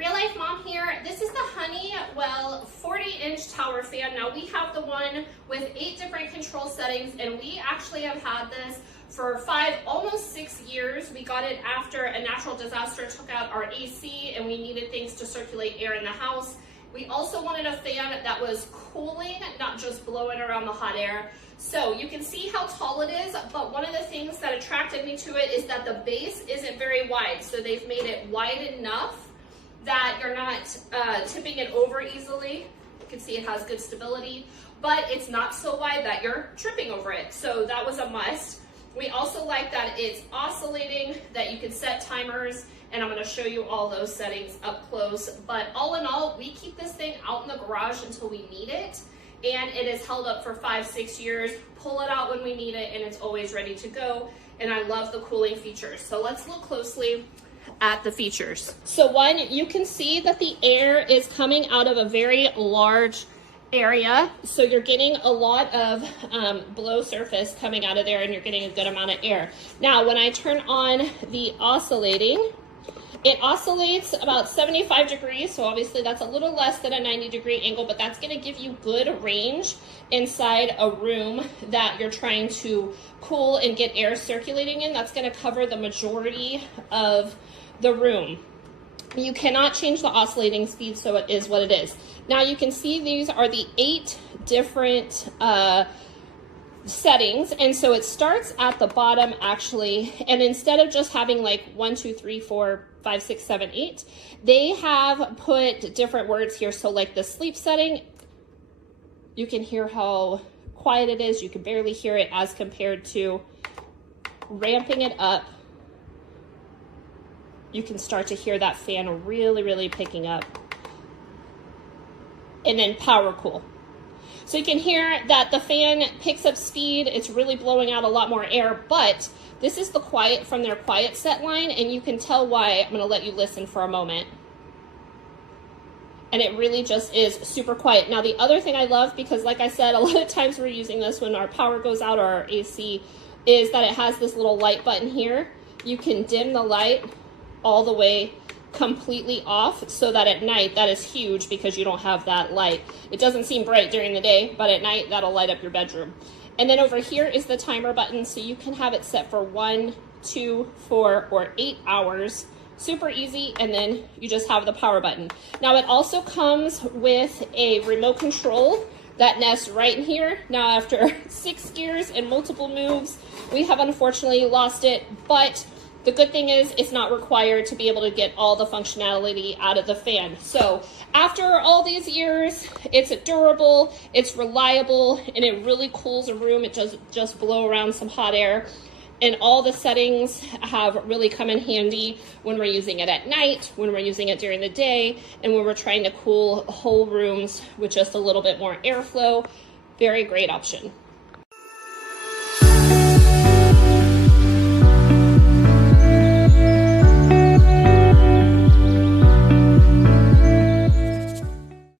Real Life Mom here. This is the Honeywell 40-inch tower fan. Now we have the one with 8 different control settings, and we actually have had this for 5, almost 6 years. We got it after a natural disaster took out our AC and we needed things to circulate air in the house. We also wanted a fan that was cooling, not just blowing around the hot air. So you can see how tall it is, but one of the things that attracted me to it is that the base isn't very wide. So they've made it wide enough that you're not tipping it over easily. You can see it has good stability, but it's not so wide that you're tripping over it. So that was a must. We also like that it's oscillating, that you can set timers, and I'm gonna show you all those settings up close. But all in all, we keep this thing out in the garage until we need it, and it is held up for 5-6 years. Pull it out when we need it, and it's always ready to go. And I love the cooling features. So let's look closely at the features. So one, you can see that the air is coming out of a very large area. So you're getting a lot of blow surface coming out of there, and you're getting a good amount of air. Now, when I turn on the oscillating, it oscillates about 75 degrees, so obviously that's a little less than a 90-degree angle, but that's going to give you good range inside a room that you're trying to cool and get air circulating in. That's going to cover the majority of the room. You cannot change the oscillating speed, so it is what it is. Now you can see these are the 8 different settings, and so it starts at the bottom actually, and instead of just having like 1, 2, 3, 4, 5, 6, 7, 8, they have put different words here. So like the sleep setting, you can hear how quiet it is. You can barely hear it as compared to ramping it up. You can start to hear that fan really picking up. And then power cool. So you can hear that the fan picks up speed. It's really blowing out a lot more air, but this is the quiet from their QuietSet line, and you can tell why. I'm gonna let you listen for a moment. And it really just is super quiet. Now the other thing I love, because like I said, a lot of times we're using this when our power goes out or our AC, is that it has this little light button here. You can dim the light all the way completely off, so that at night, that is huge because you don't have that light. It doesn't seem bright during the day, but at night that'll light up your bedroom. And then over here is the timer button, so you can have it set for 1, 2, 4, or 8 hours. Super easy, and then you just have the power button. Now it also comes with a remote control that nests right in here. Now after 6 years and multiple moves, we have unfortunately lost it, but the good thing is it's not required to be able to get all the functionality out of the fan. So after all these years, it's durable, it's reliable, and it really cools a room. It doesn't just blow around some hot air. And all the settings have really come in handy when we're using it at night, when we're using it during the day, and when we're trying to cool whole rooms with just a little bit more airflow. Very great option.